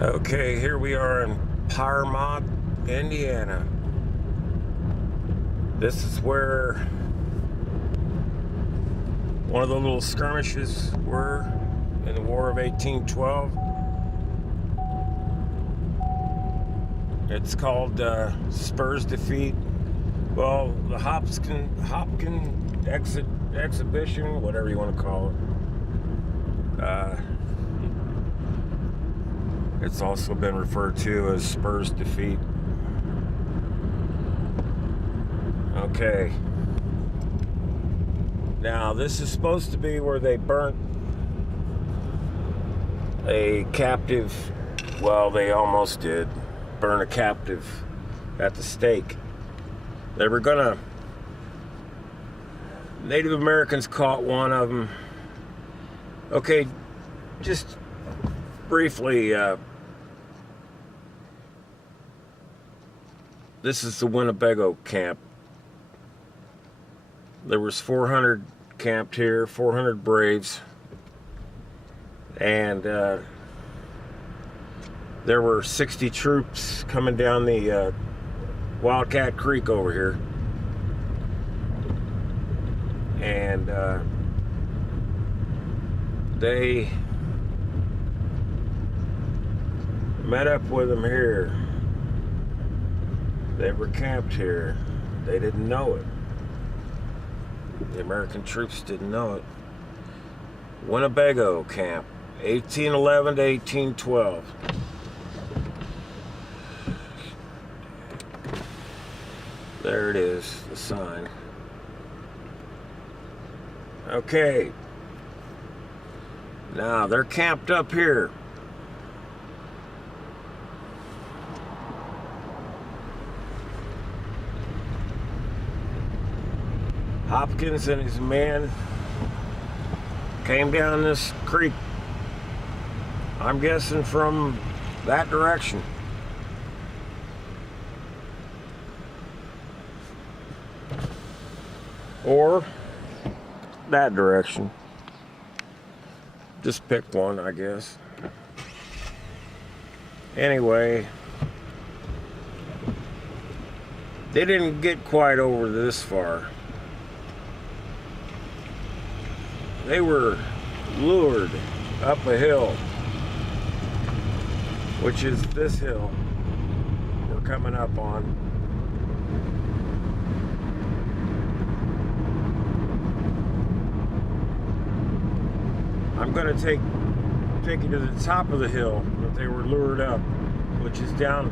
Okay, here we are in Pyrmont, Indiana. This is where one of the little skirmishes were in the War of 1812. It's called Spurs defeat. Well, the Hopkins exhibition, whatever you want to call it. It's also been referred to as Spurs defeat. Okay. Now, this is supposed to be where they burnt a captive. Well, they almost did burn a captive at the stake. They were gonna. Native Americans caught one of them. Okay, just briefly, this is the Winnebago camp. There was 400 camped here, 400 Braves, and there were 60 troops coming down the Wildcat Creek over here, and they met up with them here. They were camped here. They didn't know it. The American troops didn't know it. Winnebago camp, 1811 to 1812. There it is, the sign. Okay. Now, they're camped up here. Hopkins and his men came down this creek. I'm guessing from that direction. Or that direction. Just pick one, I guess. Anyway, they didn't get quite over this far. They were lured up a hill, which is this hill we're coming up on. I'm going to take you to the top of the hill that they were lured up, which is down,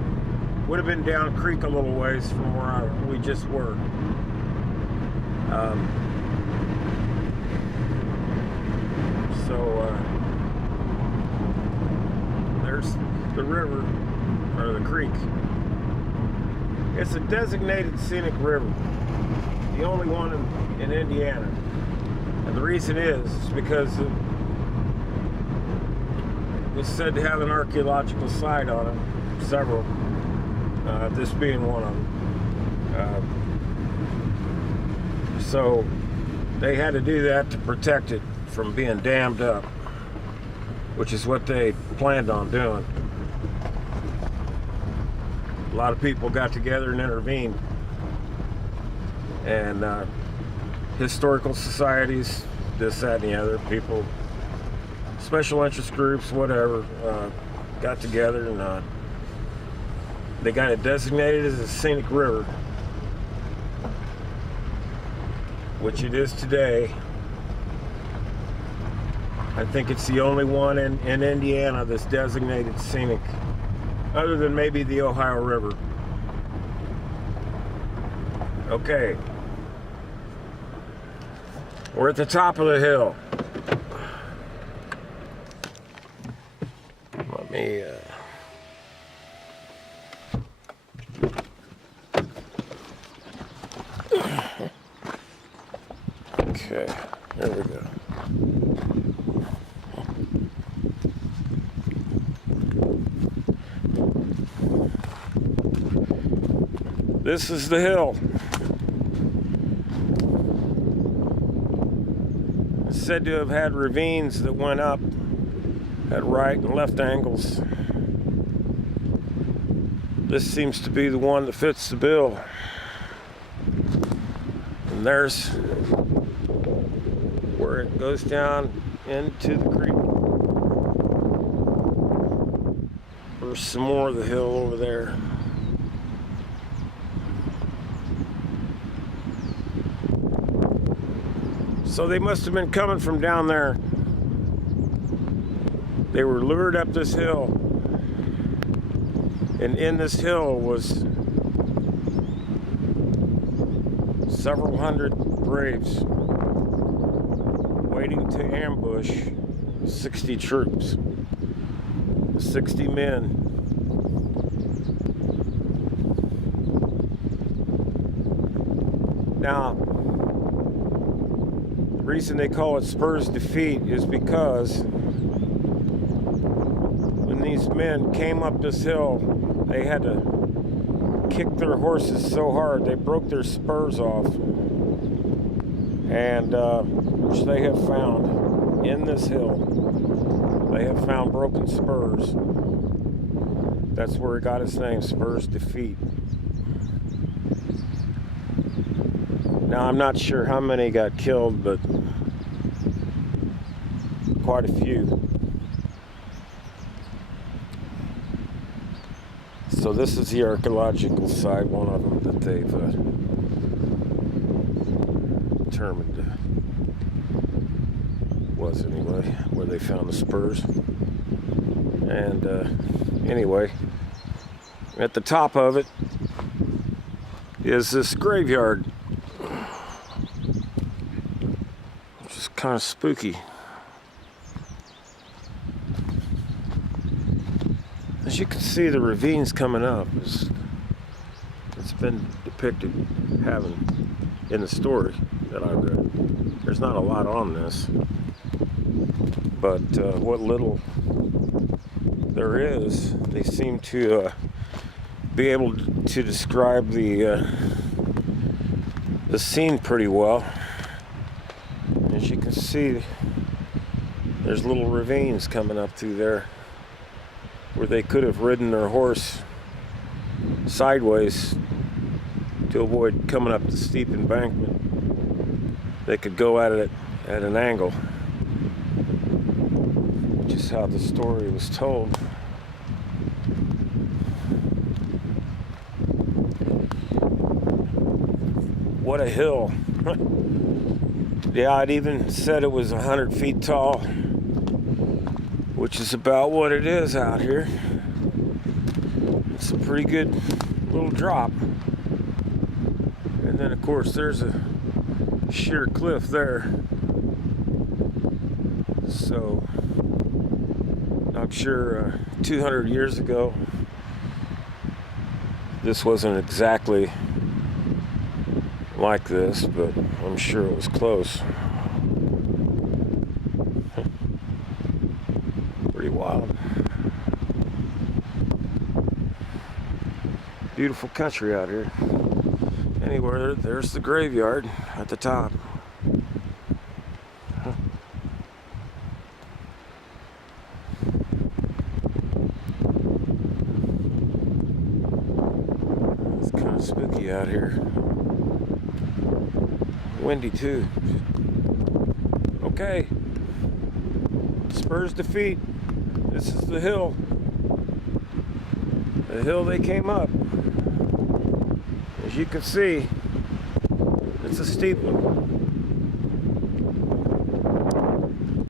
would have been down creek a little ways from where we just were. So there's the river, or the creek. It's a designated scenic river, the only one in Indiana. And the reason is because it was said to have an archaeological site on it, several, this being one of them. So they had to do that to protect it from being dammed up, which is what they planned on doing. A lot of people got together and intervened, and historical societies, this, that, and the other, people, special interest groups, whatever, got together and they got it designated as a scenic river, which it is today. I think it's the only one in Indiana that's designated scenic, other than maybe the Ohio River. Okay. We're at the top of the hill. Let me, okay, there we go. This is the hill. It's said to have had ravines that went up at right and left angles. This seems to be the one that fits the bill. And there's where it goes down into the creek. There's some more of the hill over there. So they must have been coming from down there. They were lured up this hill. And in this hill was several hundred braves waiting to ambush 60 troops, 60 men. Now, the reason they call it Spurs defeat is because when these men came up this hill, they had to kick their horses so hard they broke their spurs off, and which they have found in this hill. They have found broken spurs. That's where it got its name, Spurs defeat. Now, I'm not sure how many got killed, but quite a few. So this is the archaeological site, one of them that they've determined was anyway, where they found the spurs. And anyway, at the top of it is this graveyard, which is kind of spooky. As you can see, the ravines coming up. It's been depicted having in the story that I read. There's not a lot on this, but what little there is, they seem to be able to describe the scene pretty well. As you can see, there's little ravines coming up through there, where they could have ridden their horse sideways to avoid coming up the steep embankment. They could go at it at an angle, which is how the story was told. What a hill. Yeah, it even said it was 100 feet tall, which is about what it is out here. It's a pretty good little drop. And then, of course, there's a sheer cliff there. So, I'm sure 200 years ago, this wasn't exactly like this, but I'm sure it was close. Pretty wild. Beautiful country out here. Anyway, there's the graveyard at the top. It's kind of spooky out here. Windy too. Okay. Spurs defeat. This is the hill. The hill they came up. As you can see, it's a steep one.